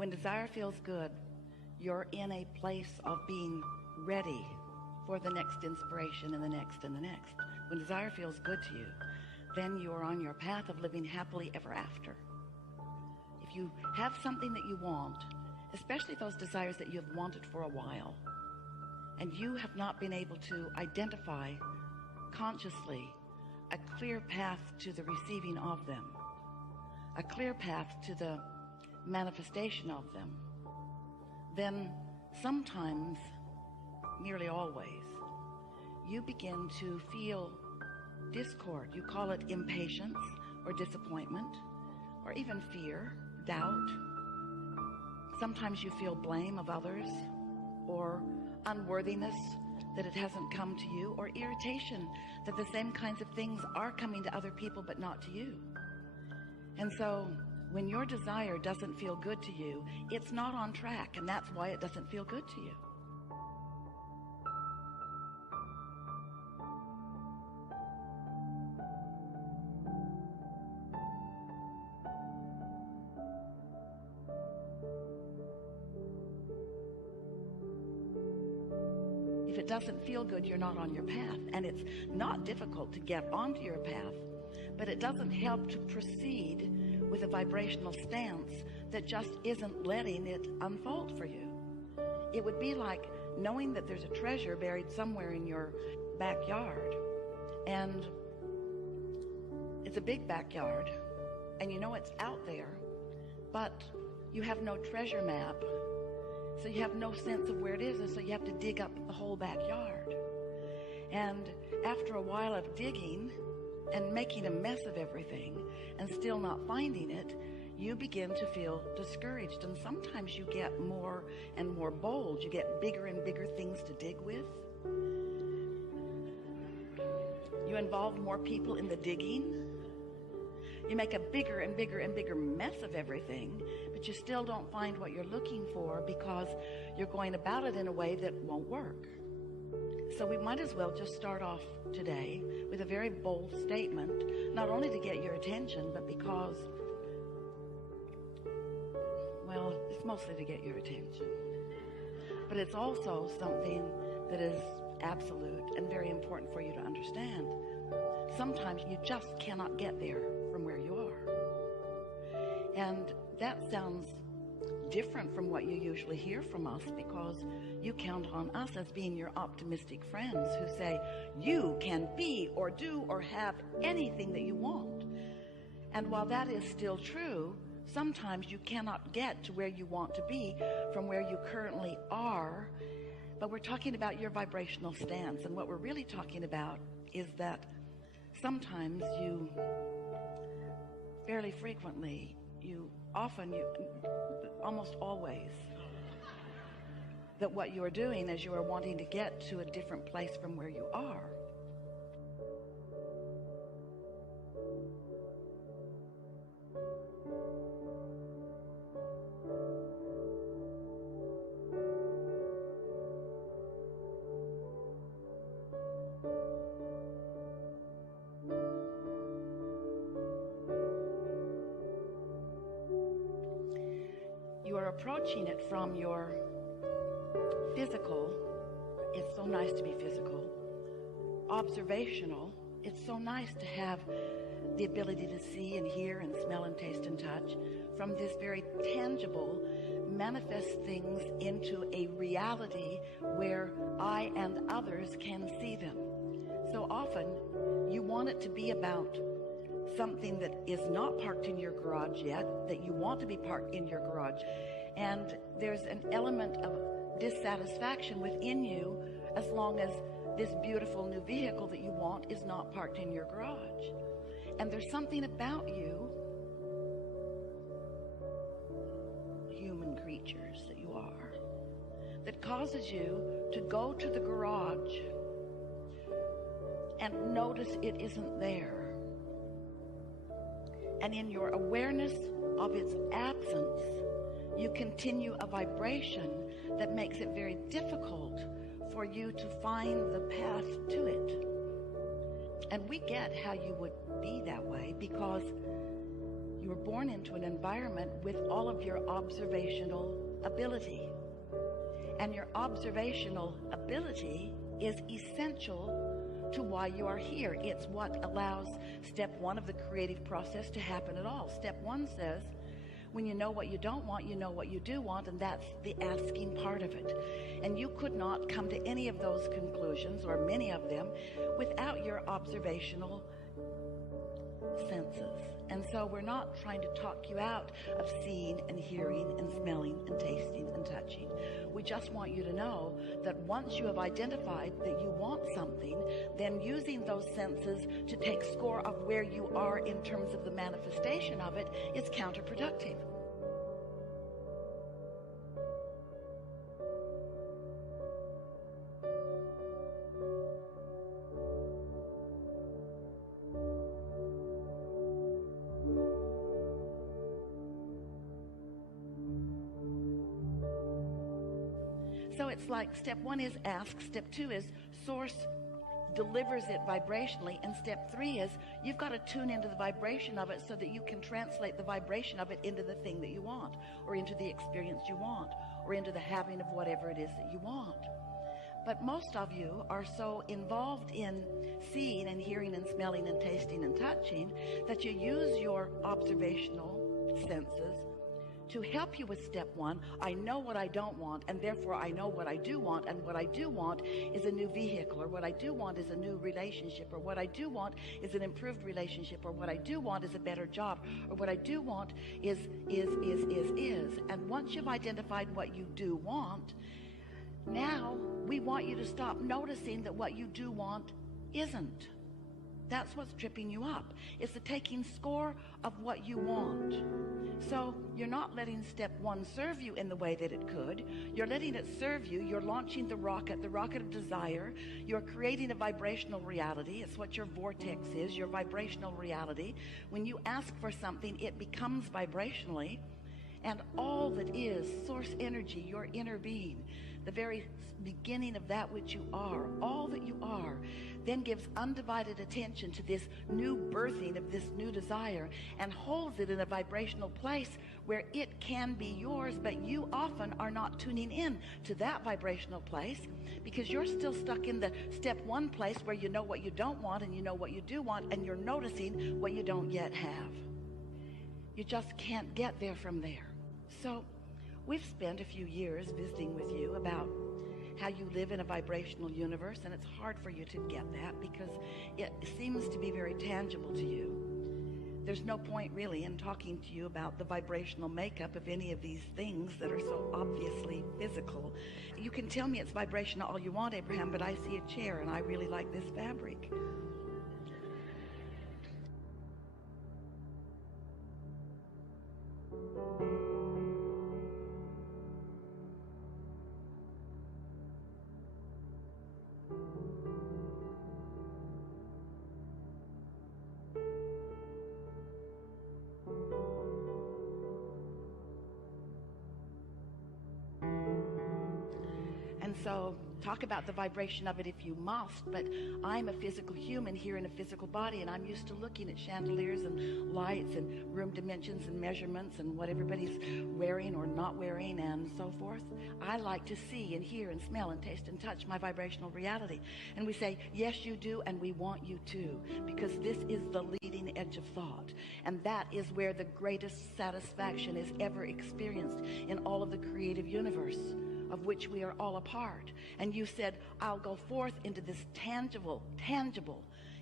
When desire feels good, you're in a place of being ready for the next inspiration and the next and the next. When desire feels good to you, then you're on your path of living happily ever after. If you have something that you want, especially those desires that you've wanted for a while, and you have not been able to identify consciously a clear path to the receiving of them, a clear path to the manifestation of them, then sometimes, nearly always, you begin to feel discord. You call it impatience or disappointment or even fear, doubt. Sometimes you feel blame of others or unworthiness that it hasn't come to you, or irritation that the same kinds of things are coming to other people but not to you. And so when your desire doesn't feel good to you, it's not on track, and that's why it doesn't feel good to you. If it doesn't feel good, you're not on your path. And it's not difficult to get onto your path, but it doesn't help to proceed with a vibrational stance that just isn't letting it unfold for you. It would be like knowing that there's a treasure buried somewhere in your backyard, and it's a big backyard, and you know it's out there, but you have no treasure map. So you have no sense of where it is, and so you have to dig up the whole backyard. And after a while of digging and making a mess of everything and still not finding it, you begin to feel discouraged. And sometimes you get more and more bold. You get bigger and bigger things to dig with. You involve more people in the digging. You make a bigger and bigger and bigger mess of everything, but you still don't find what you're looking for because you're going about it in a way that won't work. So we might as well just start off today with a very bold statement, not only to get your attention, but because, well, it's mostly to get your attention. But it's also something that is absolute and very important for you to understand. Sometimes you just cannot get there from where you are. And that sounds different from what you usually hear from us, because you count on us as being your optimistic friends who say you can be or do or have anything that you want. And while that is still true, sometimes you cannot get to where you want to be from where you currently are. But we're talking about your vibrational stance, and what we're really talking about is that sometimes you, fairly frequently, almost always, that what you are doing is you are wanting to get to a different place from where you are. You are approaching it from your physical. It's so nice to be physical. Observational. It's so nice to have the ability to see and hear and smell and taste and touch. From this very tangible, manifest things into a reality where I and others can see them. So often you want it to be about something that is not parked in your garage yet, that you want to be parked in your garage. And there's an element of dissatisfaction within you as long as this beautiful new vehicle that you want is not parked in your garage. And there's something about you, human creatures that you are, that causes you to go to the garage and notice it isn't there. And in your awareness of its absence, you continue a vibration that makes it very difficult for you to find the path to it. And we get how you would be that way, because You were born into an environment with all of your observational ability. And your observational ability is essential to why you are here. It's what allows step one of the creative process to happen at all. Step one says, when you know what you don't want, you know what you do want, and that's the asking part of it. And you could not come to any of those conclusions, or many of them, without your observational senses. And so we're not trying to talk you out of seeing and hearing and smelling and tasting and touching. We just want you to know that once you have identified that you want something, then using those senses to take score of where you are in terms of the manifestation of it is counterproductive. So it's like step one is ask, step two is source delivers it vibrationally, and step three is you've got to tune into the vibration of it so that you can translate the vibration of it into the thing that you want, or into the experience you want, or into the having of whatever it is that you want. But most of you are so involved in seeing and hearing and smelling and tasting and touching that you use your observational senses to help you with step one. I know what I don't want, and therefore I know what I do want, and what I do want is a new vehicle, or what I do want is a new relationship, or what I do want is an improved relationship, or what I do want is a better job, or what I do want is. And once you've identified what you do want, now we want you to stop noticing that what you do want isn't. That's what's tripping you up. It's the taking score of what you want. So you're not letting step one serve you in the way that it could. You're letting it serve you. You're launching the rocket of desire. You're creating a vibrational reality. It's what your vortex is, your vibrational reality. When you ask for something, it becomes vibrationally. And all that is source energy, your inner being, the very beginning of that which you are, all that you are, then gives undivided attention to this new birthing of this new desire and holds it in a vibrational place where it can be yours, but you often are not tuning in to that vibrational place because you're still stuck in the step one place where you know what you don't want and you know what you do want, and you're noticing what you don't yet have. You just can't get there from there. So we've spent a few years visiting with you about how you live in a vibrational universe, and it's hard for you to get that because it seems to be very tangible to you. There's no point really in talking to you about the vibrational makeup of any of these things that are so obviously physical. You can tell me it's vibrational all you want, Abraham, but I see a chair and I really like this fabric. So talk about the vibration of it if you must, but I'm a physical human here in a physical body, and I'm used to looking at chandeliers and lights and room dimensions and measurements and what everybody's wearing or not wearing and so forth. I like to see and hear and smell and taste and touch my vibrational reality. And we say, yes, you do, and we want you to, because this is the leading edge of thought. And that is where the greatest satisfaction is ever experienced in all of the creative universe, of which we are all a part. And you said, I'll go forth into this tangible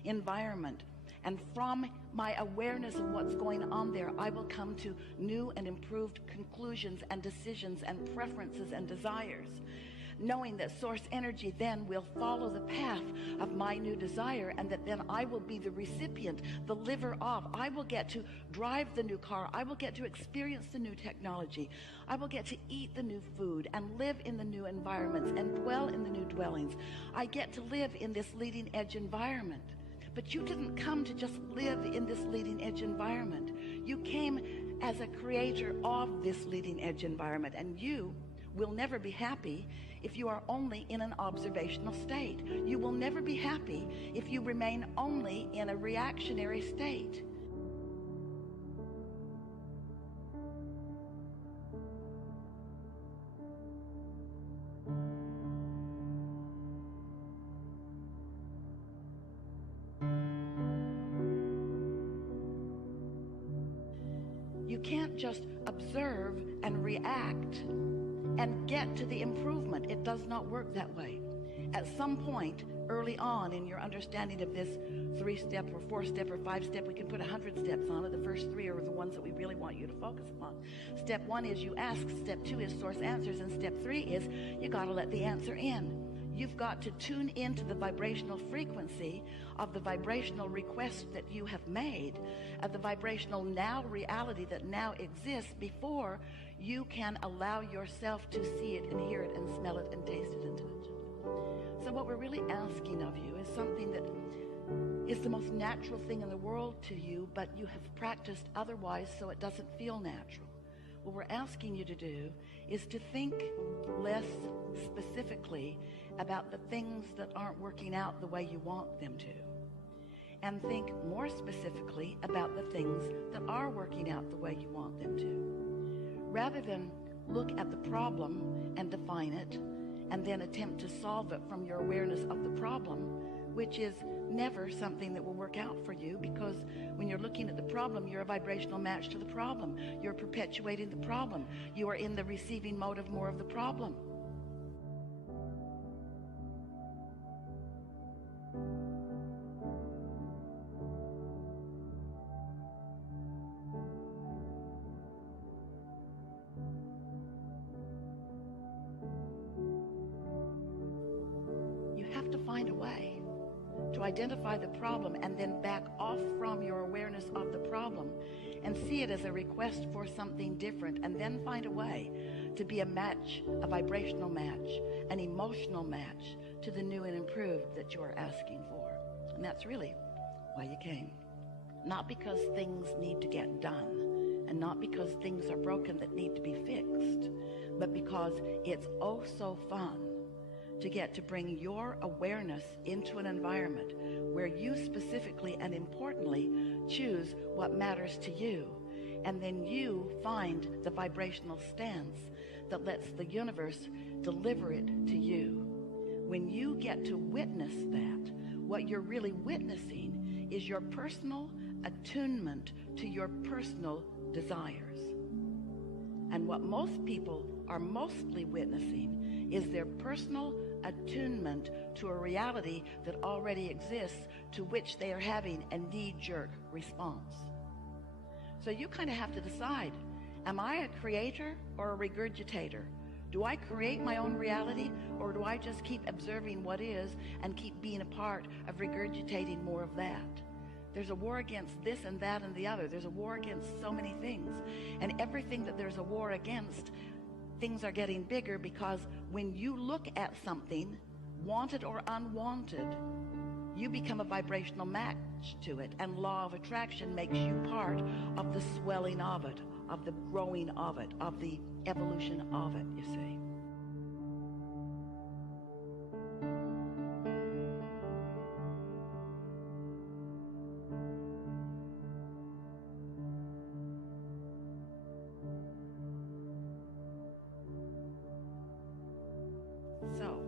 environment, and from my awareness of what's going on there, I will come to new and improved conclusions and decisions and preferences and desires, knowing that source energy then will follow the path of my new desire, and that then I will be the recipient, the liver of. I will get to drive the new car. I will get to experience the new technology. I will get to eat the new food and live in the new environments and dwell in the new dwellings. I get to live in this leading edge environment. But you didn't come to just live in this leading edge environment. You came as a creator of this leading edge environment, and you will never be happy if you are only in an observational state. You will never be happy if you remain only in a reactionary state. can't just observe and react and get to the improvement. It does not work that way. At some point early on in your understanding of this 3-step or 4-step or 5-step, we can put 100 steps on it. The first 3 are the ones that we really want you to focus upon. Step 1 is you ask. Step 2 is source answers. And step 3 is you got to let the answer in. You've got to tune into the vibrational frequency of the vibrational request that you have made, of the vibrational now reality that now exists, before you can allow yourself to see it and hear it and smell it and taste it and touch it. So what we're really asking of you is something that is the most natural thing in the world to you, but you have practiced otherwise, so it doesn't feel natural. What we're asking you to do is to think less specifically about the things that aren't working out the way you want them to, and think more specifically about the things that are working out the way you want them to. Rather than look at the problem and define it, and then attempt to solve it from your awareness of the problem, which is never something that will work out for you, because when you're looking at the problem, you're a vibrational match to the problem. You're perpetuating the problem. You are in the receiving mode of more of the problem. Find a way to identify the problem and then back off from your awareness of the problem and see it as a request for something different, and then find a way to be a match, a vibrational match, an emotional match to the new and improved that you're asking for. And that's really why you came. Not because things need to get done, and not because things are broken that need to be fixed, but because it's oh so fun to get to bring your awareness into an environment where you specifically and importantly choose what matters to you, and then you find the vibrational stance that lets the universe deliver it to you. When you get to witness that, what you're really witnessing is your personal attunement to your personal desires. And what most people are mostly witnessing is their personal attunement to a reality that already exists, to which they are having a knee-jerk response. So you kind of have to decide, am I a creator or a regurgitator? Do I create my own reality, or do I just keep observing what is and keep being a part of regurgitating more of that? There's a war against this and that and the other. There's a war against so many things. And everything that there's a war against, things are getting bigger, because when you look at something, wanted or unwanted, you become a vibrational match to it, and law of attraction makes you part of the swelling of it, of the growing of it, of the evolution of it, you see. So,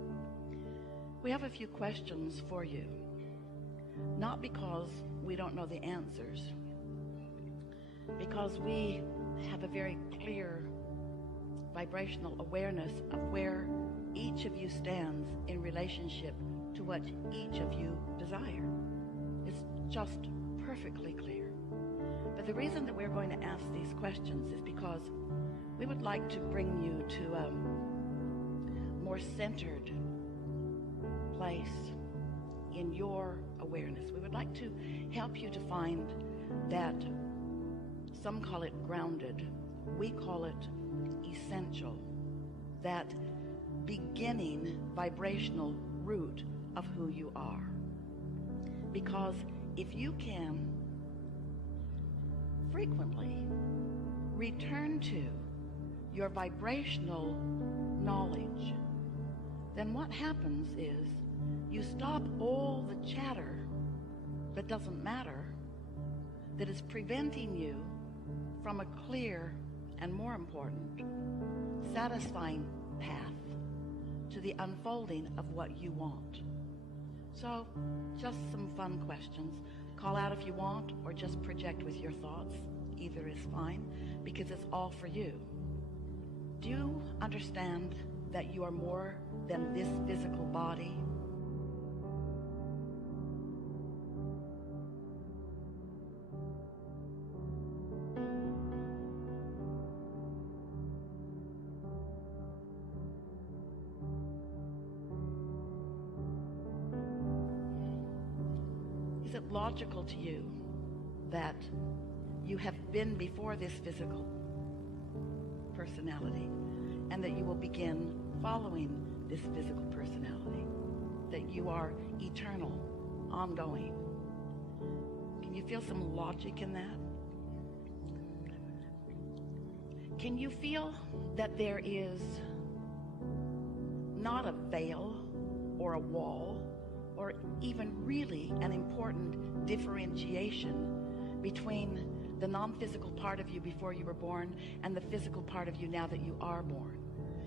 we have a few questions for you. Not because we don't know the answers, because we have a very clear vibrational awareness of where each of you stands in relationship to what each of you desire. It's just perfectly clear. But the reason that we're going to ask these questions is because we would like to bring you to a more centered place in your awareness. We would like to help you to find that, some call it grounded, we call it essential, that beginning vibrational root of who you are. Because if you can frequently return to your vibrational knowledge, then what happens is you stop all the chatter that doesn't matter, that is preventing you from a clear and, more important, satisfying path to the unfolding of what you want. So, just some fun questions. Call out if you want, or just project with your thoughts. Either is fine. because it's all for you. Do you understand that you are more than this physical body? Is it logical to you that you have been before this physical personality and that you will begin following this physical personality, that you are eternal, ongoing? Can you feel some logic in that? Can you feel that there is not a veil or a wall or even really an important differentiation between the non-physical part of you before you were born and the physical part of you now that you are born?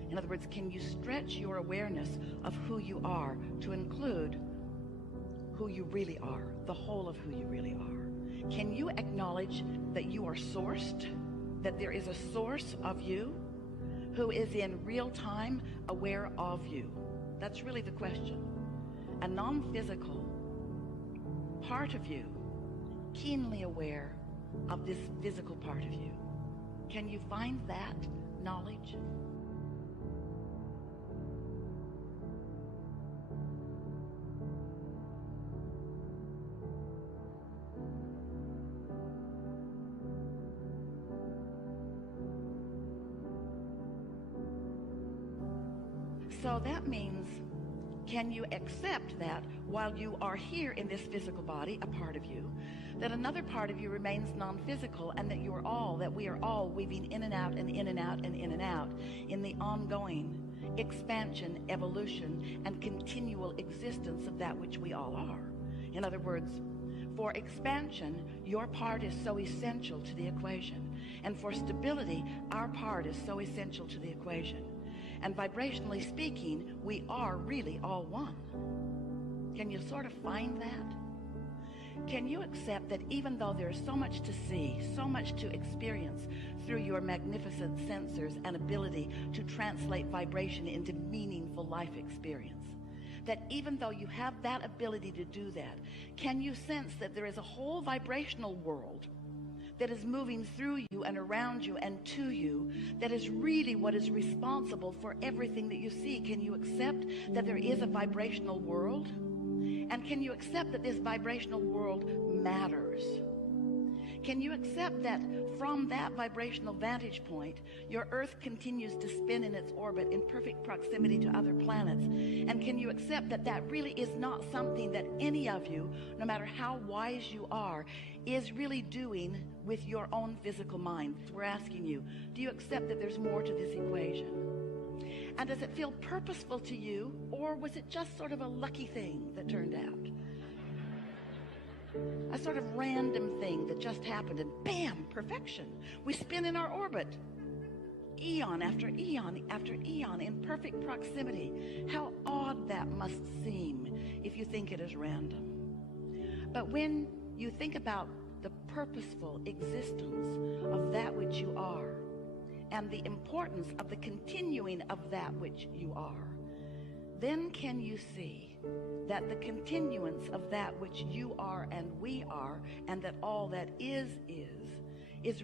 In other words, can you stretch your awareness of who you are to include who you really are, the whole of who you really are? Can you acknowledge that you are sourced, that there is a source of you who is in real time aware of you? That's really the question. A non-physical part of you, keenly aware of this physical part of you. Can you find that knowledge? So that means, can you accept that while you are here in this physical body, a part of you, that another part of you remains non-physical, and that you're all, that we are all weaving in and out and in and out and in and out in the ongoing expansion, evolution, and continual existence of that which we all are? In other words, for expansion, your part is so essential to the equation. And for stability, our part is so essential to the equation. And vibrationally speaking, we are really all one. Can you sort of find that? Can you accept that even though there's so much to see, so much to experience through your magnificent sensors and ability to translate vibration into meaningful life experience, that even though you have that ability to do that, can you sense that there is a whole vibrational world that is moving through you and around you and to you, that is really what is responsible for everything that you see? Can you accept that there is a vibrational world? And can you accept that this vibrational world matters? Can you accept that from that vibrational vantage point, your Earth continues to spin in its orbit in perfect proximity to other planets? And can you accept that that really is not something that any of you, no matter how wise you are, is really doing with your own physical mind? We're asking you, do you accept that there's more to this equation? And does it feel purposeful to you, or was it just sort of a lucky thing that turned out? A sort of random thing that just happened, and bam, perfection. We spin in our orbit, eon after eon after eon, in perfect proximity. How odd that must seem if you think it is random. But when you think about the purposeful existence of that which you are, and the importance of the continuing of that which you are, then can you see that the continuance of that which you are and we are, and that all that is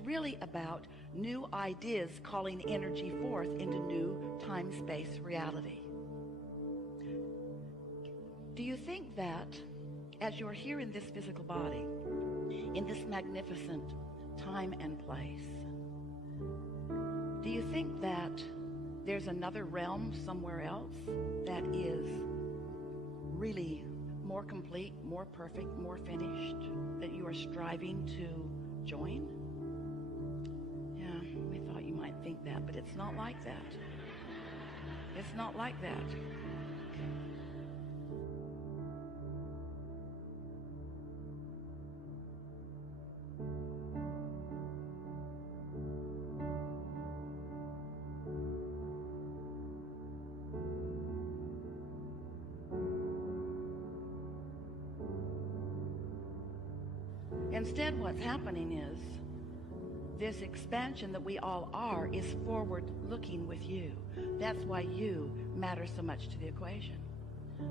really about new ideas calling energy forth into new time-space reality. Do you think that as you're here in this physical body, in this magnificent time and place, do you think that there's another realm somewhere else that is really more complete, more perfect, more finished, that you are striving to join? Yeah, we thought you might think that, but it's not like that. It's not like that. Instead, what's happening is this expansion that we all are is forward looking with you. That's why you matter so much to the equation.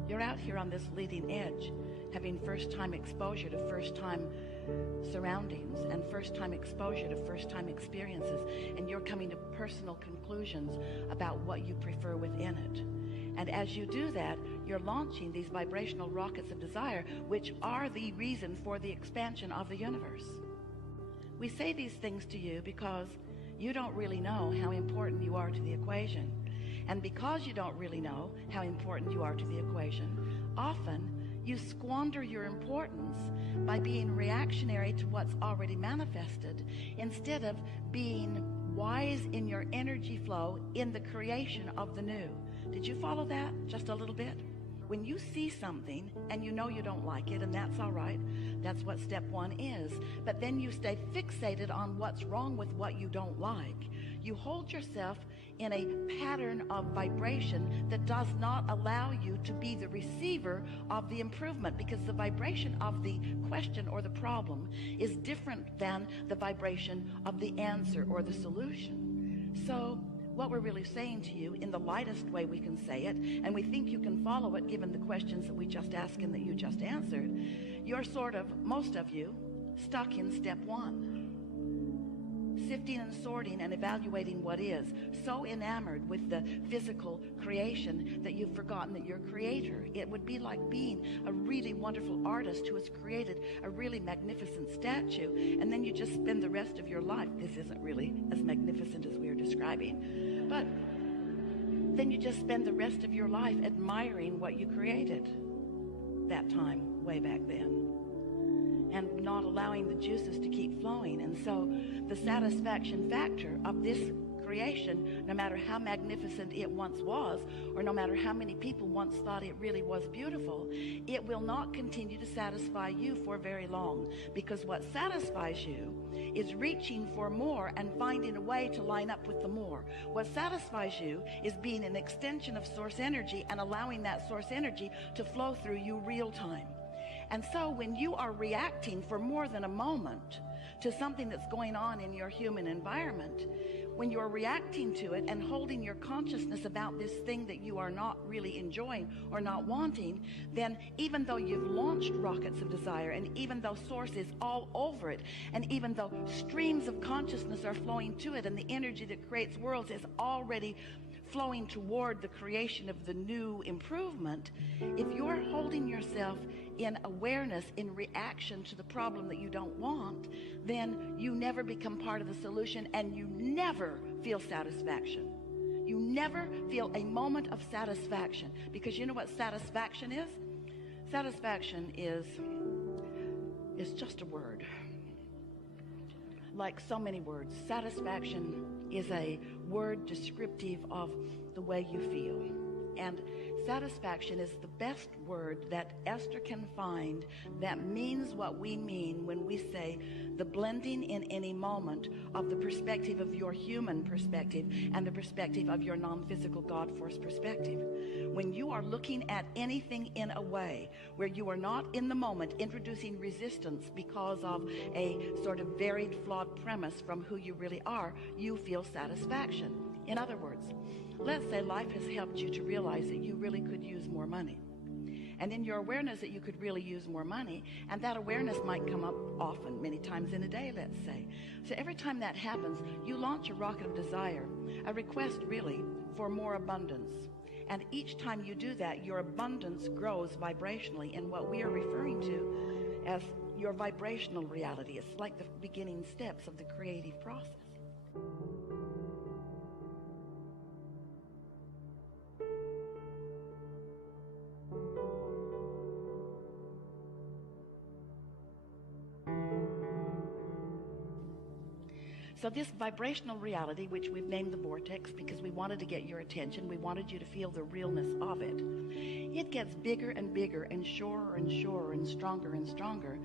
You're out here on this leading edge, having first-time exposure to first-time surroundings and first-time exposure to first-time experiences, and you're coming to personal conclusions about what you prefer within it. And as you do that, you're launching these vibrational rockets of desire, which are the reason for the expansion of the universe. We say these things to you because you don't really know how important you are to the equation. And because you don't really know how important you are to the equation, often you squander your importance by being reactionary to what's already manifested instead of being wise in your energy flow in the creation of the new. Did you follow that just a little bit? When you see something and you know you don't like it, and that's all right, that's what step one is, but then you stay fixated on what's wrong with what you don't like. You hold yourself in a pattern of vibration that does not allow you to be the receiver of the improvement, because the vibration of the question or the problem is different than the vibration of the answer or the solution. So what we're really saying to you in the lightest way we can say it, and we think you can follow it given the questions that we just asked and that you just answered, you're sort of, most of you, stuck in step one. Sifting and sorting and evaluating what is, so enamored with the physical creation that you've forgotten that you're creator. It would be like being a really wonderful artist who has created a really magnificent statue, and then you just spend the rest of your life, this isn't really as magnificent as we are describing, but then you just spend the rest of your life admiring what you created that time way back then, and not allowing the juices to keep flowing. And so the satisfaction factor of this creation, no matter how magnificent it once was, or no matter how many people once thought it really was beautiful, it will not continue to satisfy you for very long, because what satisfies you is reaching for more and finding a way to line up with the more. What satisfies you is being an extension of source energy and allowing that source energy to flow through you real time. And so when you are reacting for more than a moment to something that's going on in your human environment, when you're reacting to it and holding your consciousness about this thing that you are not really enjoying or not wanting, then even though you've launched rockets of desire, and even though source is all over it, and even though streams of consciousness are flowing to it, and the energy that creates worlds is already flowing toward the creation of the new improvement, if you're holding yourself in awareness in reaction to the problem that you don't want, then you never become part of the solution, and you never feel satisfaction. You never feel a moment of satisfaction, because you know what satisfaction is? Satisfaction is just a word. Like so many words, satisfaction is a word descriptive of the way you feel. And satisfaction is the best word that Esther can find that means what we mean when we say the blending in any moment of the perspective of your human perspective and the perspective of your non-physical God force perspective. When you are looking at anything in a way where you are not in the moment introducing resistance because of a sort of varied, flawed premise from who you really are, you feel satisfaction. In other words, let's say life has helped you to realize that you really could use more money. And in your awareness that you could really use more money, and that awareness might come up often, many times in a day, let's say. So every time that happens, you launch a rocket of desire, a request really for more abundance. And each time you do that, your abundance grows vibrationally in what we are referring to as your vibrational reality. It's like the beginning steps of the creative process. So this vibrational reality, which we've named the vortex because we wanted to get your attention, we wanted you to feel the realness of it, it gets bigger and bigger and surer and surer and stronger,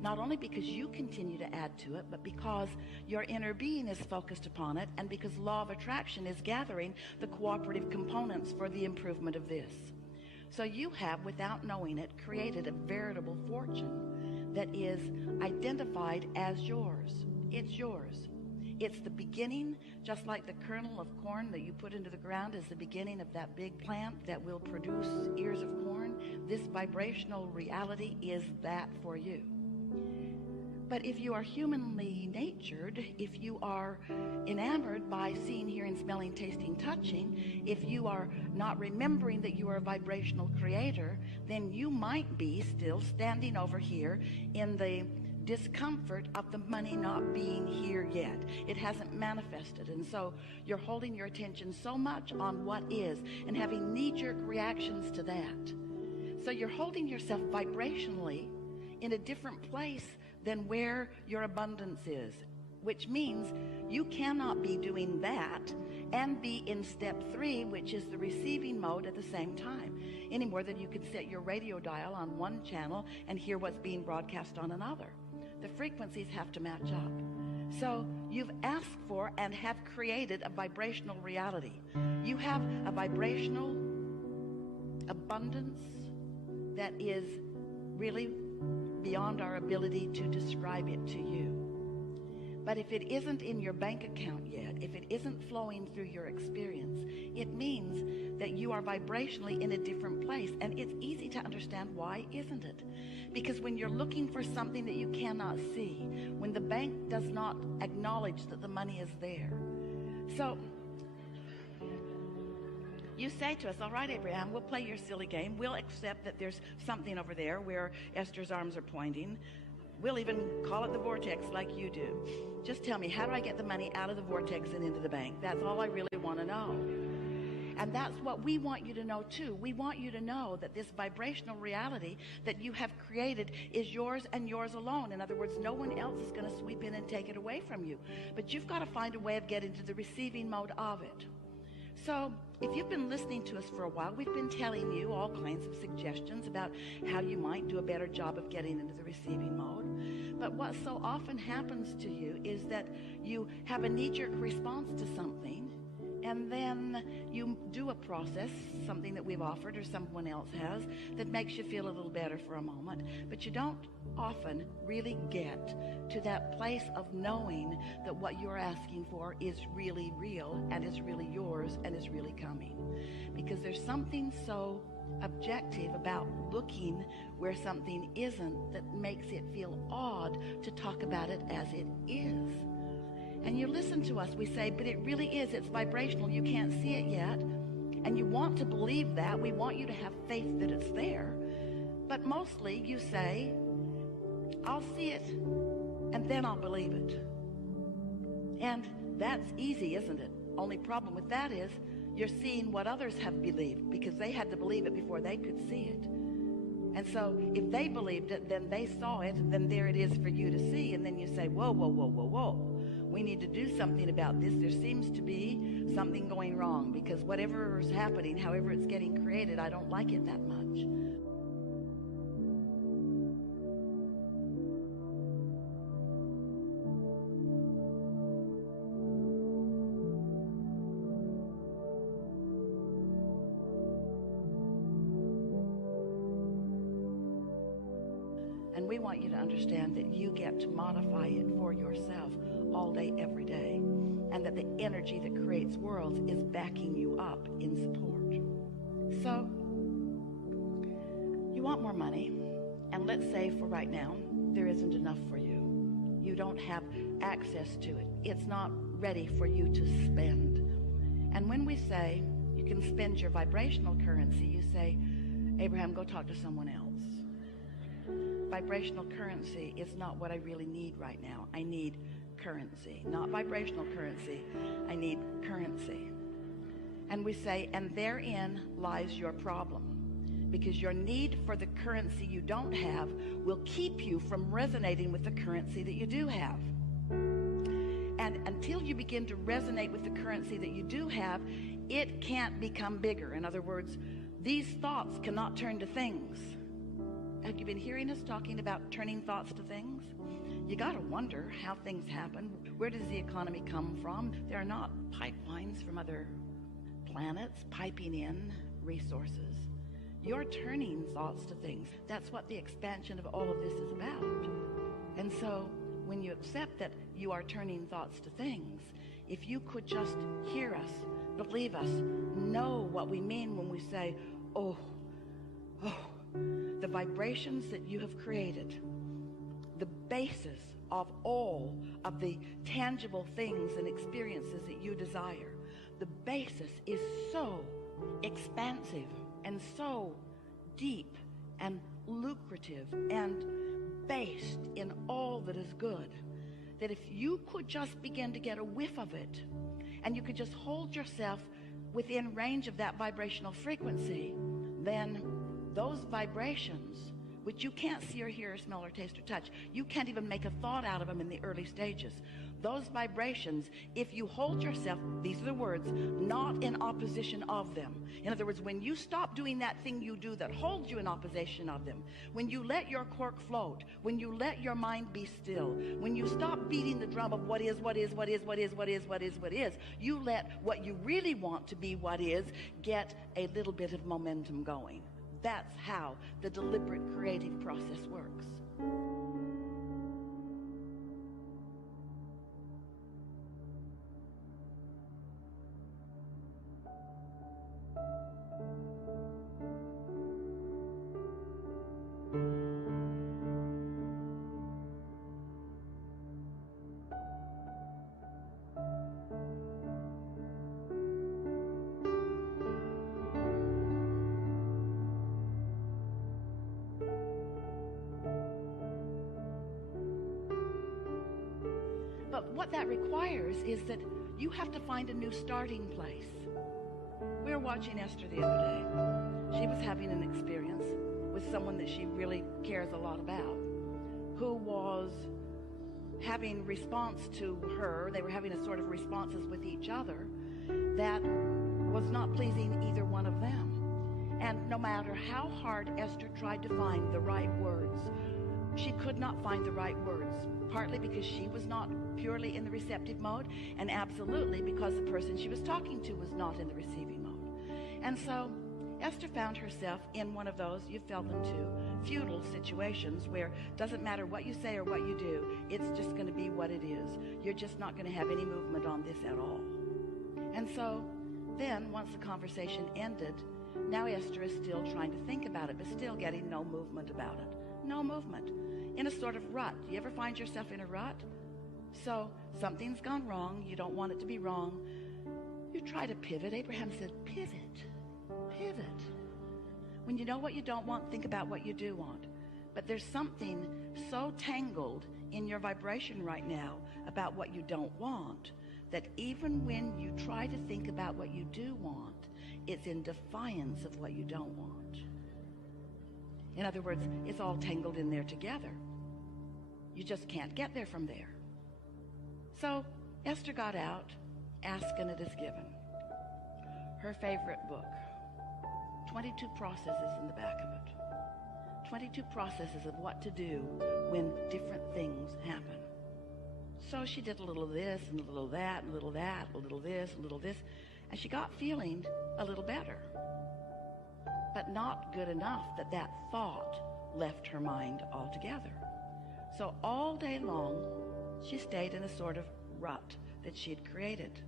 not only because you continue to add to it, but because your inner being is focused upon it, and because law of attraction is gathering the cooperative components for the improvement of this. So you have, without knowing it, created a veritable fortune that is identified as yours. It's yours. It's the beginning, just like the kernel of corn that you put into the ground is the beginning of that big plant that will produce ears of corn. This vibrational reality is that for you. But if you are humanly natured, if you are enamored by seeing, hearing, smelling, tasting, touching, if you are not remembering that you are a vibrational creator, then you might be still standing over here in the discomfort of the money not being here yet. It hasn't manifested, and so you're holding your attention so much on what is and having knee-jerk reactions to that. So you're holding yourself vibrationally in a different place than where your abundance is, which means you cannot be doing that and be in step 3, which is the receiving mode, at the same time, any more than you can set your radio dial on one channel and hear what's being broadcast on another. The frequencies have to match up. So you've asked for and have created a vibrational reality. You have a vibrational abundance that is really beyond our ability to describe it to you. But if it isn't in your bank account yet, if it isn't flowing through your experience, it means that you are vibrationally in a different place. And it's easy to understand why, isn't it? Because when you're looking for something that you cannot see, when the bank does not acknowledge that the money is there. So you say to us, all right, Abraham, we'll play your silly game. We'll accept that there's something over there where Esther's arms are pointing. We'll even call it the vortex like you do. Just tell me, how do I get the money out of the vortex and into the bank? That's all I really want to know. And that's what we want you to know too. We want you to know that this vibrational reality that you have created is yours and yours alone. In other words, no one else is going to sweep in and take it away from you. But you've got to find a way of getting to the receiving mode of it. So if you've been listening to us for a while, we've been telling you all kinds of suggestions about how you might do a better job of getting into the receiving mode. But what so often happens to you is that you have a knee-jerk response to something, and then you do a process, something that we've offered or someone else has, that makes you feel a little better for a moment. But you don't often really get to that place of knowing that what you're asking for is really real and is really yours and is really coming. Because there's something so objective about looking where something isn't that makes it feel odd to talk about it as it is. And you listen to us, we say, but it really is, it's vibrational, you can't see it yet. And you want to believe that, we want you to have faith that it's there. But mostly you say, I'll see it, and then I'll believe it. And that's easy, isn't it? Only problem with that is, you're seeing what others have believed, because they had to believe it before they could see it. And so if they believed it, then they saw it, and then there it is for you to see. And then you say, whoa, whoa, whoa, whoa, whoa. We need to do something about this. There seems to be something going wrong, because whatever is happening, however it's getting created, I don't like it that much. And we want you to understand that you get to modify it for yourself all day, every day. And that the energy that creates worlds is backing you up in support. So, you want more money. And let's say for right now, there isn't enough for you. You don't have access to it. It's not ready for you to spend. And when we say you can spend your vibrational currency, you say, Abraham, go talk to someone else. Vibrational currency is not what I really need right now. I need currency, not vibrational currency. I need currency. And we say, and therein lies your problem. Because your need for the currency you don't have will keep you from resonating with the currency that you do have. And until you begin to resonate with the currency that you do have, it can't become bigger. In other words, these thoughts cannot turn to things. Have you been hearing us talking about turning thoughts to things? You got to wonder how things happen. Where does the economy come from? There are not pipelines from other planets piping in resources. You're turning thoughts to things. That's what the expansion of all of this is about. And so when you accept that you are turning thoughts to things, if you could just hear us, believe us, know what we mean when we say, oh, the vibrations that you have created, the basis of all of the tangible things and experiences that you desire, the basis is so expansive and so deep and lucrative and based in all that is good, that if you could just begin to get a whiff of it, and you could just hold yourself within range of that vibrational frequency, then those vibrations, which you can't see or hear or smell or taste or touch, you can't even make a thought out of them in the early stages. Those vibrations, if you hold yourself, these are the words, not in opposition of them. In other words, when you stop doing that thing you do that holds you in opposition of them, when you let your cork float, when you let your mind be still, when you stop beating the drum of what is, you let what you really want to be what is get a little bit of momentum going. That's how the deliberate creative process works. But what that requires is that you have to find a new starting place. We were watching Esther the other day. She was having an experience with someone that she really cares a lot about, who was having response to her. They were having a sort of responses with each other that was not pleasing either one of them. And no matter how hard Esther tried to find the right words, she could not find the right words, partly because she was not purely in the receptive mode, and absolutely because the person she was talking to was not in the receiving mode. And so Esther found herself in one of those, you fell into, feudal situations where it doesn't matter what you say or what you do, it's just going to be what it is. You're just not going to have any movement on this at all. And so then, once the conversation ended, now Esther is still trying to think about it, but still getting no movement about it. No movement. In a sort of rut. Do you ever find yourself in a rut? So something's gone wrong. You don't want it to be wrong. You try to pivot. Abraham said, pivot. Pivot. When you know what you don't want, think about what you do want. But there's something so tangled in your vibration right now about what you don't want that even when you try to think about what you do want, it's in defiance of what you don't want. In other words, it's all tangled in there together. You just can't get there from there. So Esther got out, Ask and It Is Given. Her favorite book. 22 processes in the back of it. 22 processes of what to do when different things happen. So she did a little of this and a little of that and a little of that, a little of this, a little of this, and she got feeling a little better. But not good enough that that thought left her mind altogether. So all day long, she stayed in a sort of rut that she had created.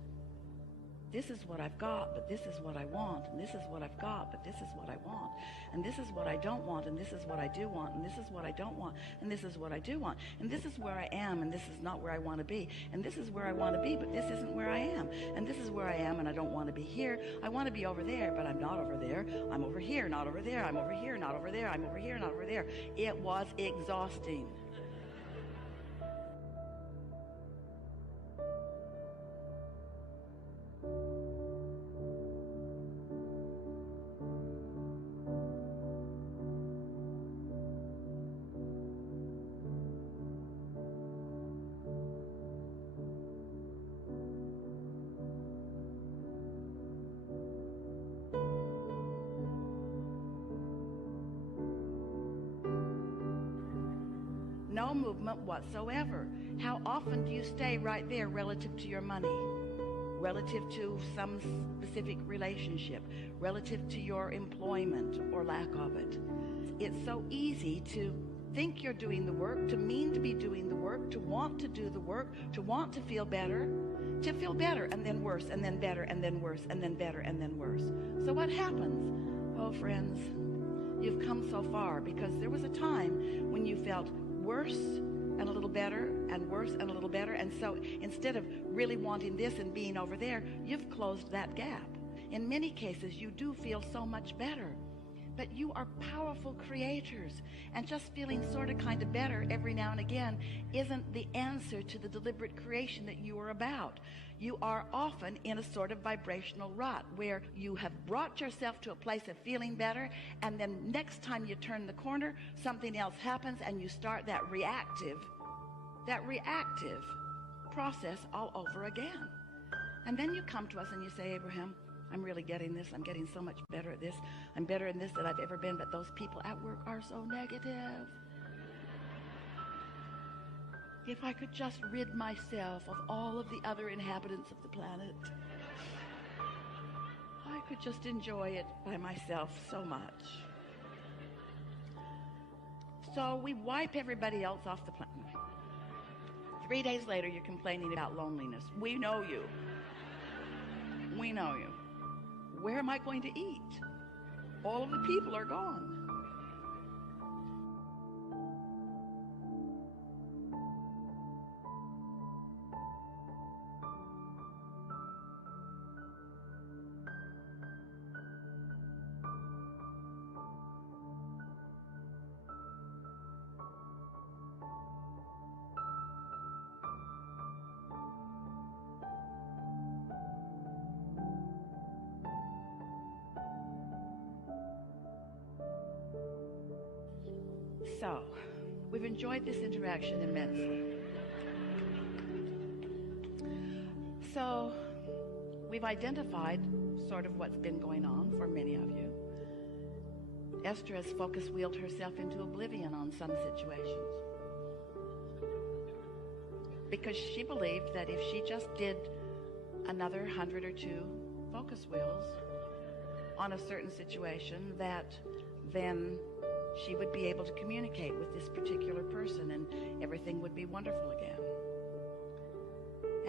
This is what I've got, but this is what I want, and this is what I've got, but this is what I want, and this is what I don't want, and this is what I do want, and this is what I don't want, and this is what I do want, and this is where I am, and this is not where I want to be, and this is where I want to be, but this isn't where I am, and this is where I am, and I don't want to be here. I want to be over there, but I'm not over there. I'm over here, not over there. I'm over here, not over there. I'm over here, not over there. It was exhausting. No movement whatsoever. How often do you stay right there relative to your money, relative to some specific relationship, relative to your employment or lack of it? It's so easy to think you're doing the work, to mean to be doing the work, to want to do the work, to want to feel better, and then worse, and then better, and then worse, and then better, and then worse. So what happens? Oh, friends, you've come so far because there was a time when you felt worse and a little better and worse and a little better. And so instead of really wanting this and being over there, you've closed that gap. In many cases, you do feel so much better. But you are powerful creators, and just feeling sort of kind of better every now and again isn't the answer to the deliberate creation that you are about. You are often in a sort of vibrational rut where you have brought yourself to a place of feeling better, and then next time you turn the corner, something else happens, and you start that reactive process all over again. And then you come to us and you say, Abraham, I'm really getting this. I'm getting so much better at this. I'm better in this than I've ever been, but those people at work are so negative. If I could just rid myself of all of the other inhabitants of the planet, I could just enjoy it by myself so much. So we wipe everybody else off the planet. 3 days later, you're complaining about loneliness. We know you. We know you. Where am I going to eat? All of the people are gone. So, we've enjoyed this interaction immensely. So, we've identified sort of what's been going on for many of you. Esther has focus wheeled herself into oblivion on some situations, because she believed that if she just did another 100 or 2 focus wheels on a certain situation, that then she would be able to communicate with this particular person and everything would be wonderful again.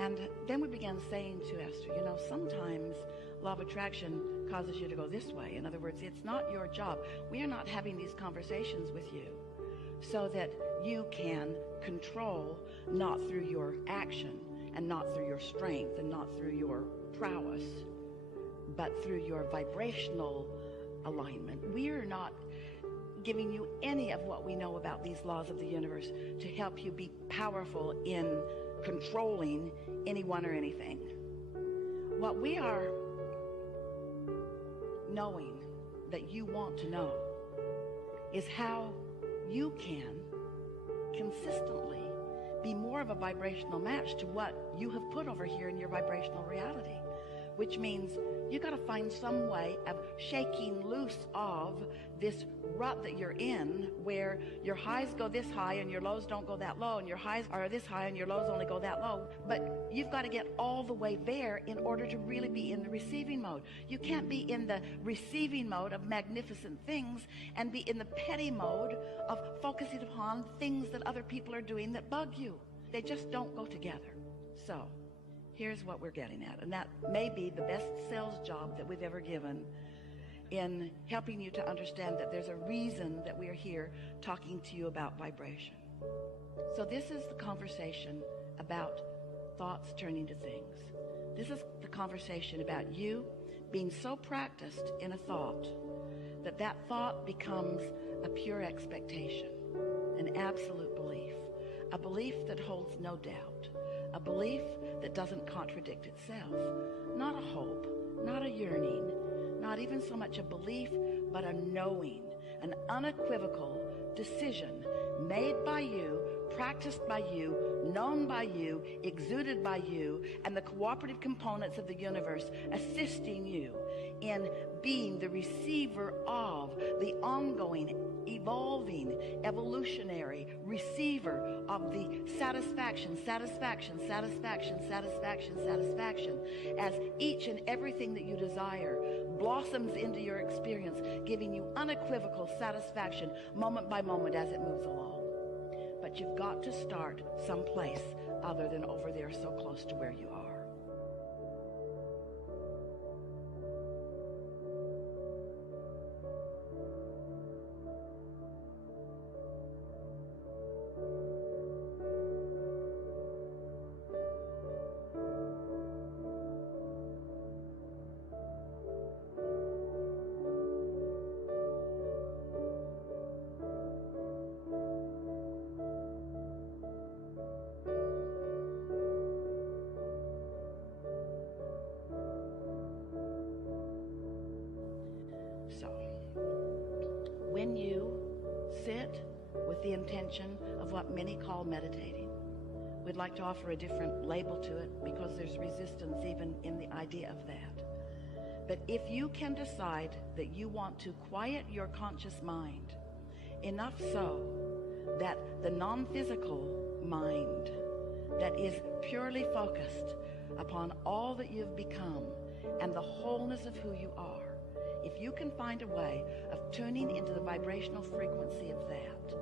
And then we began saying to Esther, you know, sometimes law of attraction causes you to go this way. In other words, it's not your job. We are not having these conversations with you so that you can control, not through your action and not through your strength and not through your prowess, but through your vibrational alignment. We are not giving you any of what we know about these laws of the universe to help you be powerful in controlling anyone or anything. What we are knowing that you want to know is how you can consistently be more of a vibrational match to what you have put over here in your vibrational reality, which means you got to find some way of shaking loose of this rut that you're in, where your highs go this high and your lows don't go that low, and your highs are this high and your lows only go that low. But you've got to get all the way there in order to really be in the receiving mode. You can't be in the receiving mode of magnificent things and be in the petty mode of focusing upon things that other people are doing that bug you. They just don't go together. So here's what we're getting at, and that may be the best sales job that we've ever given in helping you to understand that there's a reason that we are here talking to you about vibration. So this is the conversation about thoughts turning to things. This is the conversation about you being so practiced in a thought that that thought becomes a pure expectation, an absolute belief, a belief that holds no doubt, a belief that doesn't contradict itself, not a hope, not a yearning, not even so much a belief, but a knowing, an unequivocal decision made by you, practiced by you, known by you, exuded by you, and the cooperative components of the universe assisting you in being the receiver of the ongoing, evolving, evolutionary receiver of the satisfaction as each and everything that you desire blossoms into your experience, giving you unequivocal satisfaction moment by moment as it moves along. But you've got to start someplace other than over there so close to where you are. When you sit with the intention of what many call meditating, we'd like to offer a different label to it because there's resistance even in the idea of that. But if you can decide that you want to quiet your conscious mind enough so that the non-physical mind that is purely focused upon all that you've become and the wholeness of who you are, if you can find a way of tuning into the vibrational frequency of that,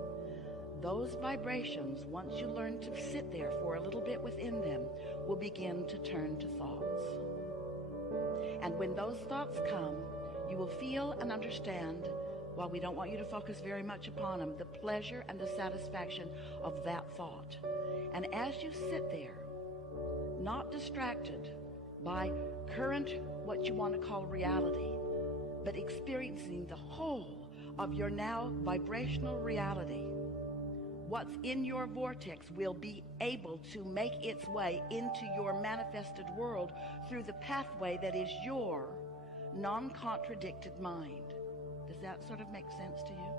those vibrations, once you learn to sit there for a little bit within them, will begin to turn to thoughts. And when those thoughts come, you will feel and understand, while we don't want you to focus very much upon them, the pleasure and the satisfaction of that thought. And as you sit there, not distracted by current, what you want to call reality, but experiencing the whole of your now vibrational reality, what's in your vortex will be able to make its way into your manifested world through the pathway that is your non-contradicted mind. Does that sort of make sense to you?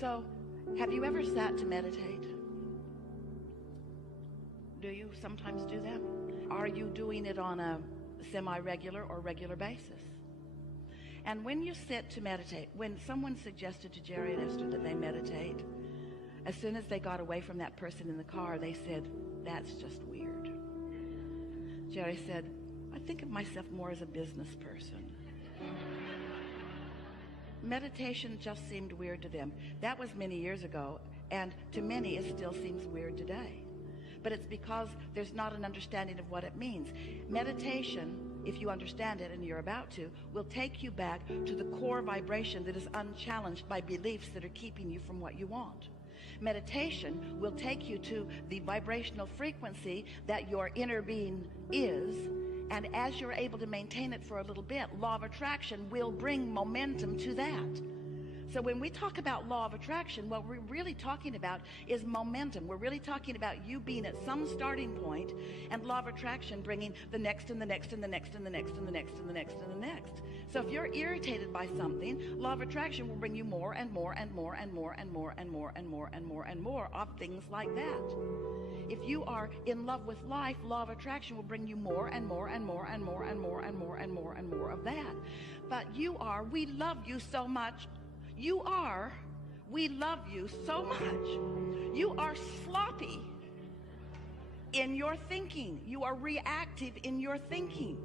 So, have you ever sat to meditate? Do you sometimes do that? Are you doing it on a semi-regular or regular basis? And when you sit to meditate, when someone suggested to Jerry and Esther that they meditate, as soon as they got away from that person in the car, they said, "That's just weird." Jerry said, "I think of myself more as a business person." Meditation just seemed weird to them. That was many years ago, and to many it still seems weird today. But it's because there's not an understanding of what it means. Meditation, if you understand it, and you're about to, will take you back to the core vibration that is unchallenged by beliefs that are keeping you from what you want. Meditation will take you to the vibrational frequency that your inner being is. And as you're able to maintain it for a little bit, law of attraction will bring momentum to that. So when we talk about law of attraction, what we're really talking about is momentum. We're really talking about you being at some starting point, and law of attraction bringing the next and the next and the next and the next and the next and the next and the next. So if you're irritated by something, law of attraction will bring you more and more and more and more and more and more and more and more and more of things like that. If you are in love with life, law of attraction will bring you more and more and more and more and more and more and more and more of that. But we love you so much. We love you so much. You are sloppy in your thinking. You are reactive in your thinking.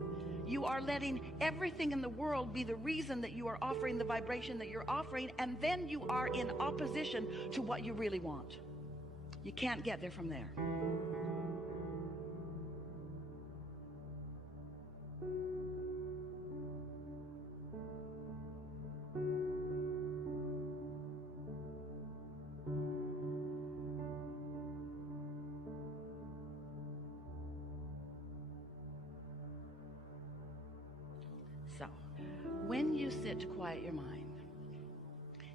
You are letting everything in the world be the reason that you are offering the vibration that you're offering, and then you are in opposition to what you really want. You can't get there from there. when you sit to quiet your mind,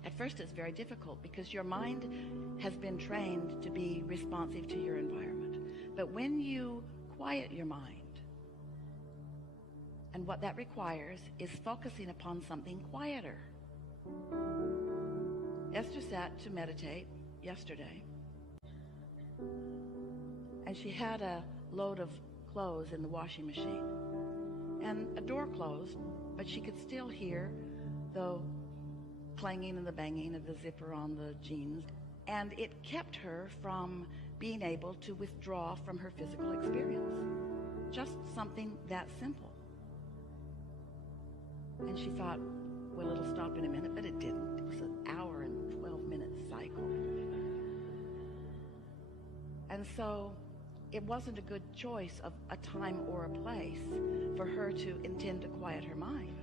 at first it's very difficult because your mind has been trained to be responsive to your environment. But when you quiet your mind, and what that requires is focusing upon something quieter. Esther sat to meditate yesterday, and she had a load of clothes in the washing machine, and a door closed, but she could still hear the clanging and the banging of the zipper on the jeans, and it kept her from being able to withdraw from her physical experience. Just something that simple. And she thought, well, it'll stop in a minute, but it didn't. It was an hour and 12-minute cycle. And so it wasn't a good choice of a time or a place for her to intend to quiet her mind.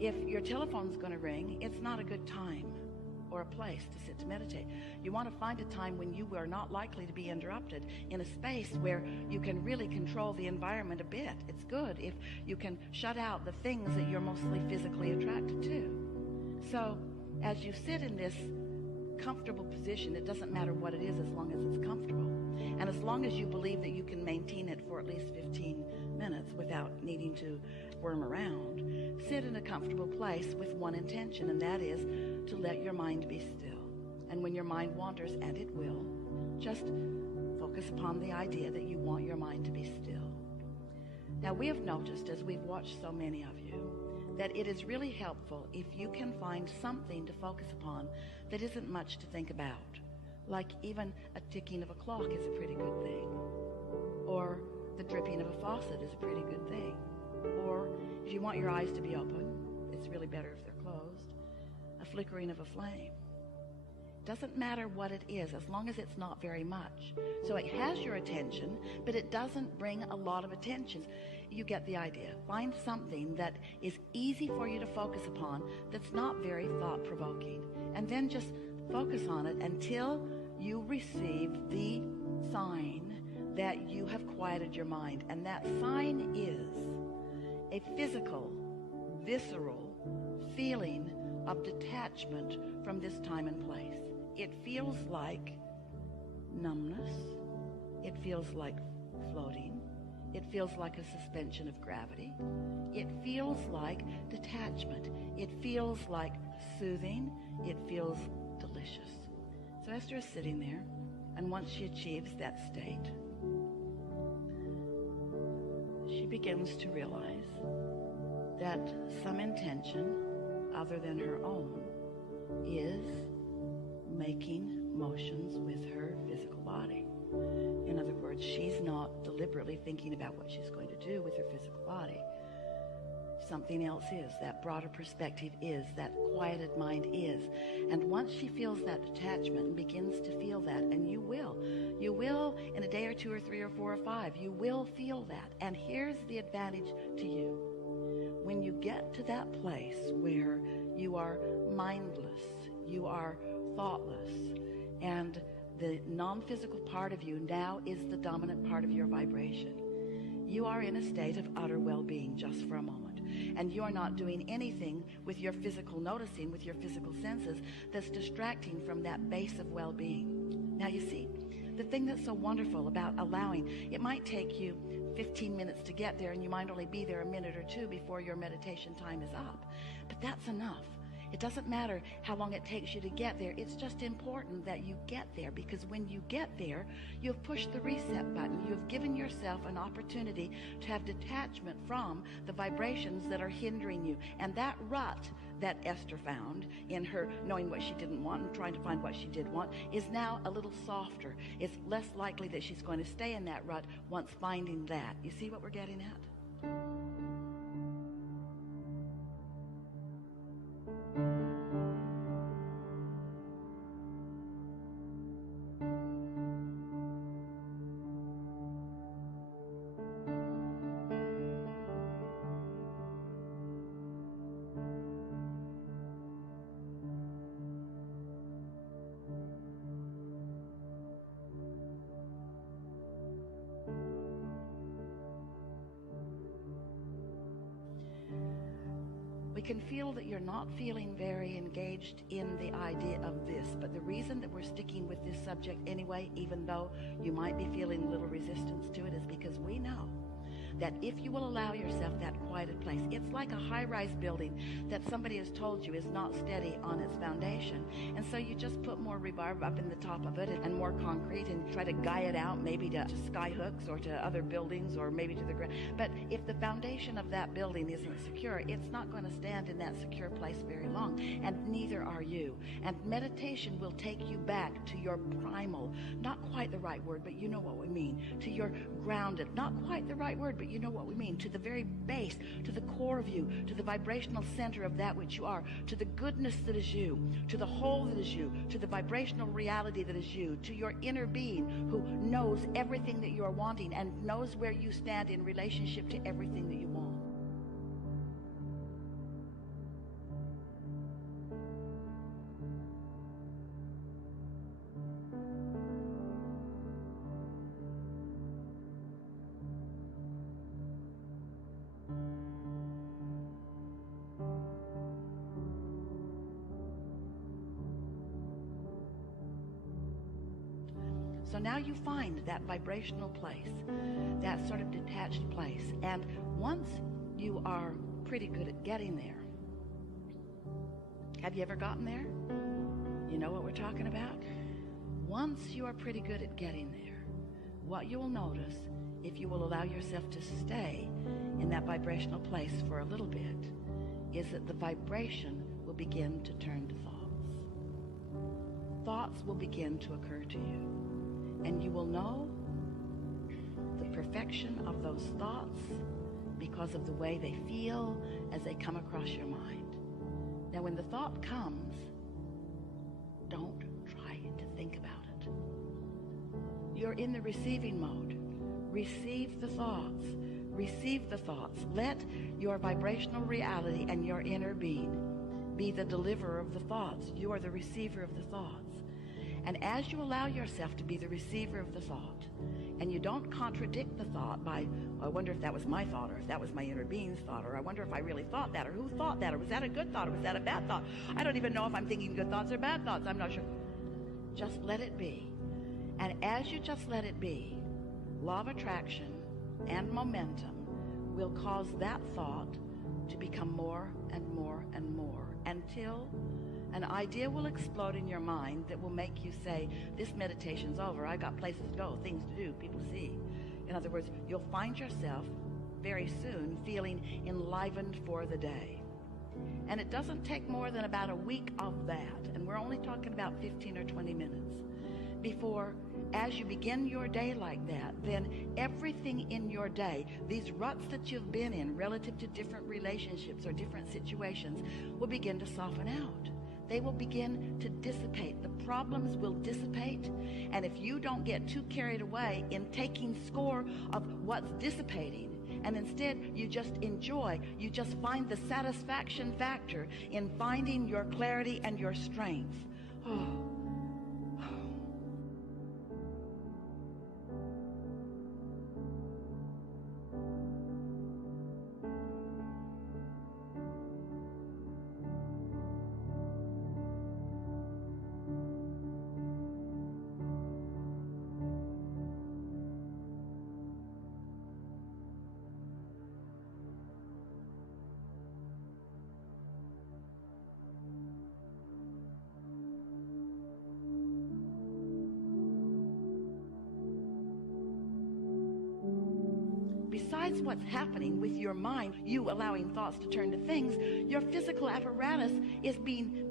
If your telephone's going to ring, it's not a good time or a place to sit to meditate. You want to find a time when you are not likely to be interrupted, in a space where you can really control the environment a bit. It's good if you can shut out the things that you're mostly physically attracted to. So as you sit in this comfortable position, it doesn't matter what it is as long as it's comfortable. And as long as you believe that you can maintain it for at least 15 minutes without needing to worm around, sit in a comfortable place with one intention, and that is to let your mind be still. And when your mind wanders, and it will, just focus upon the idea that you want your mind to be still. Now, we have noticed, as we've watched so many of you, that it is really helpful if you can find something to focus upon that isn't much to think about. Like even a ticking of a clock is a pretty good thing. Or the dripping of a faucet is a pretty good thing. Or if you want your eyes to be open, it's really better if they're closed. A flickering of a flame. Doesn't matter what it is, as long as it's not very much. So it has your attention, but it doesn't bring a lot of attention. You get the idea. Find something that is easy for you to focus upon that's not very thought-provoking. And then just focus on it until you receive the sign that you have quieted your mind. And that sign is a physical, visceral feeling of detachment from this time and place. It feels like numbness. It feels like floating. It feels like a suspension of gravity. It feels like detachment. It feels like soothing. It feels delicious. So Esther is sitting there, and once she achieves that state, she begins to realize that some intention other than her own is making motions with her physical body. In other words, she's not deliberately thinking about what she's going to do with her physical body. Something else is. That broader perspective is. That quieted mind is. And once she feels that detachment and begins to feel that, and you will in a day or two or three or four or five, you will feel that. And here's the advantage to you. When you get to that place where you are mindless, you are thoughtless, and the non-physical part of you now is the dominant part of your vibration, you are in a state of utter well-being just for a moment. And you are not doing anything with your physical noticing, with your physical senses, that's distracting from that base of well-being. Now you see, the thing that's so wonderful about allowing, it might take you 15 minutes to get there, and you might only be there a minute or two before your meditation time is up. But that's enough. It doesn't matter how long it takes you to get there. It's just important that you get there, because when you get there, you've pushed the reset button. You've given yourself an opportunity to have detachment from the vibrations that are hindering you. And that rut that Esther found in her knowing what she didn't want and trying to find what she did want is now a little softer. It's less likely that she's going to stay in that rut once finding that. You see what we're getting at? can feel that you're not feeling very engaged in the idea of this, but the reason that we're sticking with this subject anyway, even though you might be feeling a little resistance to it, is because we know that if you will allow yourself that quieted place, it's like a high-rise building that somebody has told you is not steady on its foundation. And so you just put more rebarb up in the top of it and more concrete and try to guy it out maybe to sky hooks or to other buildings or maybe to the ground. But if the foundation of that building isn't secure, it's not going to stand in that secure place very long, and neither are you. And meditation will take you back to your primal, not quite the right word, but you know what we mean, to your grounded, not quite the right word, but you know what we mean, to the very base, to the core of you, to the vibrational center of that which you are, to the goodness that is you, to the whole that is you, to the vibrational reality that is you, to your inner being who knows everything that you are wanting and knows where you stand in relationship to everything that you want. So now you find that vibrational place, that sort of detached place. And once you are pretty good at getting there, have you ever gotten there? You know what we're talking about? Once you are pretty good at getting there, what you will notice, if you will allow yourself to stay in that vibrational place for a little bit, is that the vibration will begin to turn to thoughts. Thoughts will begin to occur to you. And you will know the perfection of those thoughts because of the way they feel as they come across your mind. Now, when the thought comes, don't try to think about it. You're in the receiving mode. Receive the thoughts. Receive the thoughts. Let your vibrational reality and your inner being be the deliverer of the thoughts. You are the receiver of the thoughts. And as you allow yourself to be the receiver of the thought, and you don't contradict the thought by, oh, I wonder if that was my thought, or if that was my inner being's thought, or I wonder if I really thought that, or who thought that, or was that a good thought, or was that a bad thought? I don't even know if I'm thinking good thoughts or bad thoughts. I'm not sure. Just let it be. And as you just let it be, law of attraction and momentum will cause that thought to become more and more and more until an idea will explode in your mind that will make you say, this meditation's over. I got places to go, things to do, people to see. In other words, you'll find yourself very soon feeling enlivened for the day. And it doesn't take more than about a week of that, and we're only talking about 15 or 20 minutes, before, as you begin your day like that, then everything in your day, these ruts that you've been in relative to different relationships or different situations, will begin to soften out. They will begin to dissipate. The problems will dissipate. And if you don't get too carried away in taking score of what's dissipating, and instead you just enjoy, you just find the satisfaction factor in finding your clarity and your strength. Oh. Besides what's happening with your mind, you allowing thoughts to turn to things, your physical apparatus is being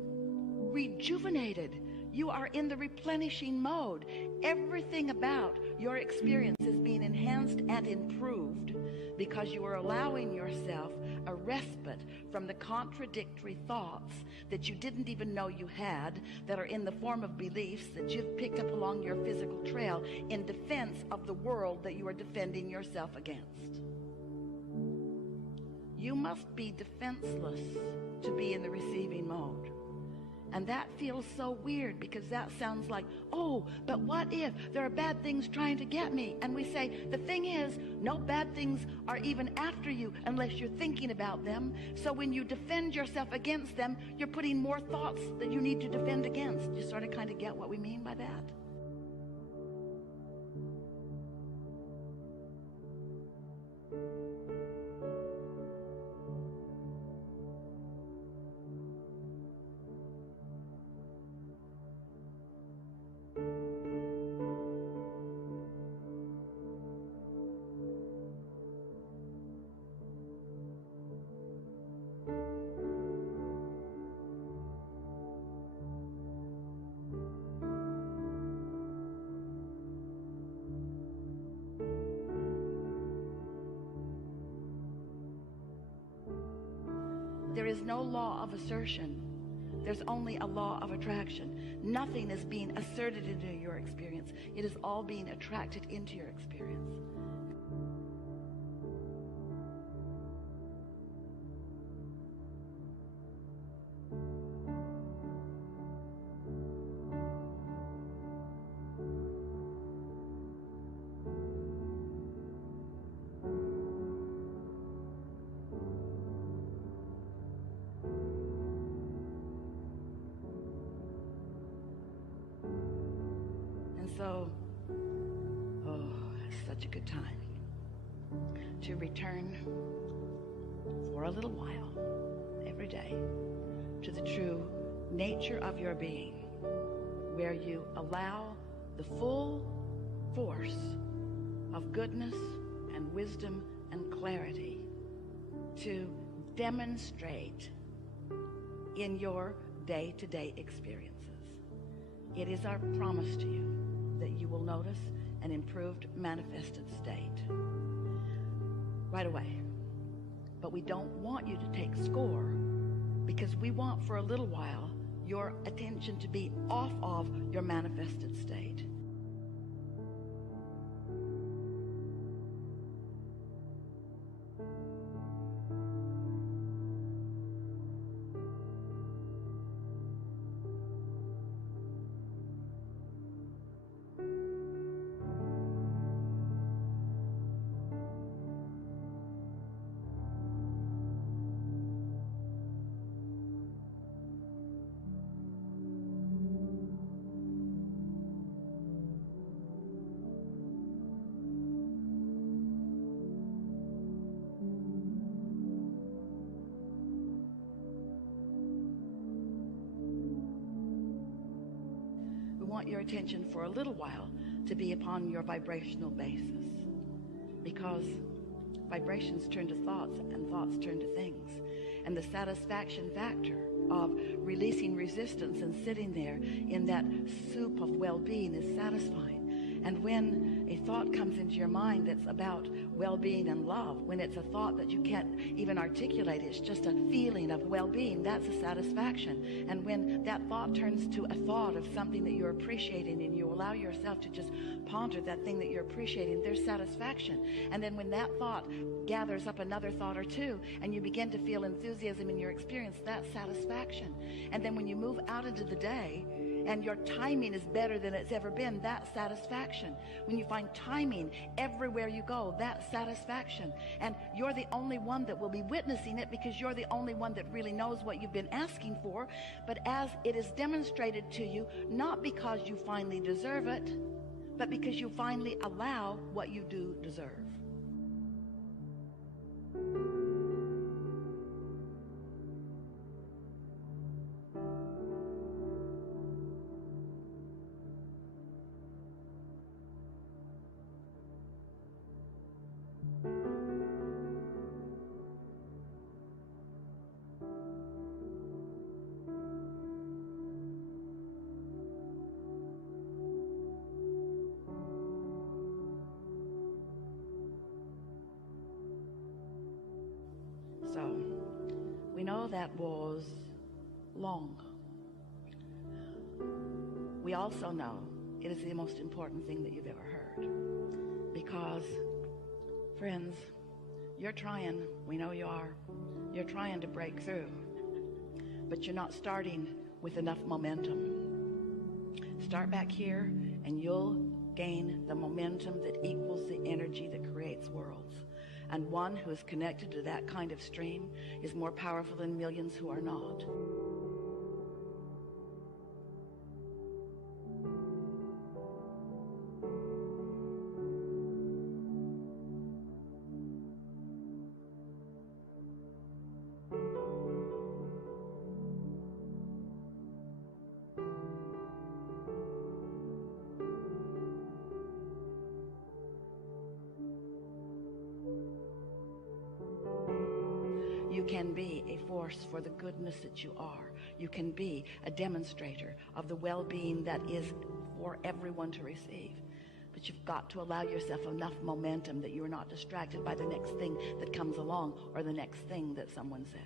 rejuvenated. You are in the replenishing mode. Everything about your experience is being enhanced and improved because you are allowing yourself a respite from the contradictory thoughts that you didn't even know you had, that are in the form of beliefs that you've picked up along your physical trail in defense of the world that you are defending yourself against. You must be defenseless to be in the receiving mode. And that feels so weird because that sounds like, oh, but what if there are bad things trying to get me? And we say, the thing is, no bad things are even after you unless you're thinking about them. So when you defend yourself against them, you're putting more thoughts that you need to defend against. You sort of kind of get what we mean by that? There is no law of assertion. There's only a law of attraction. Nothing is being asserted into your experience. It is all being attracted into your experience. So, it's such a good time to return for a little while every day to the true nature of your being, where you allow the full force of goodness and wisdom and clarity to demonstrate in your day-to-day experiences. It is our promise to you that you will notice an improved manifested state right away. But we don't want you to take score, because we want for a little while your attention to be off of your manifested state. Want your attention for a little while to be upon your vibrational basis, because vibrations turn to thoughts and thoughts turn to things, and the satisfaction factor of releasing resistance and sitting there in that soup of well-being is satisfying. And when a thought comes into your mind that's about well-being and love, when it's a thought that you can't even articulate, it's just a feeling of well-being, that's a satisfaction. And when that thought turns to a thought of something that you're appreciating, and you allow yourself to just ponder that thing that you're appreciating, there's satisfaction. And then when that thought gathers up another thought or two, and you begin to feel enthusiasm in your experience, that's satisfaction. And then when you move out into the day, and your timing is better than it's ever been, that's satisfaction. When you find timing everywhere you go, that's satisfaction. And you're the only one that will be witnessing it, because you're the only one that really knows what you've been asking for. But as it is demonstrated to you, not because you finally deserve it, but because you finally allow what you do deserve. So, we know that was long. We also know it is the most important thing that you've ever heard. Because, friends, you're trying, we know you are, you're trying to break through. But you're not starting with enough momentum. Start back here and you'll gain the momentum that equals the energy that creates worlds. And one who is connected to that kind of stream is more powerful than millions who are not. You can be a force for the goodness that you are. You can be a demonstrator of the well-being that is for everyone to receive. But you've got to allow yourself enough momentum that you're not distracted by the next thing that comes along or the next thing that someone says.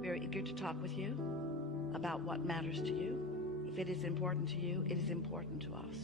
Very eager to talk with you about what matters to you. If it is important to you, it is important to us.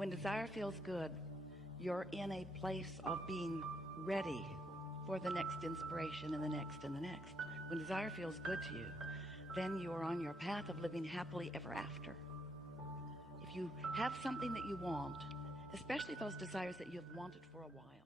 When desire feels good, you're in a place of being ready for the next inspiration and the next and the next. When desire feels good to you, then you're on your path of living happily ever after. If you have something that you want, especially those desires that you've wanted for a while,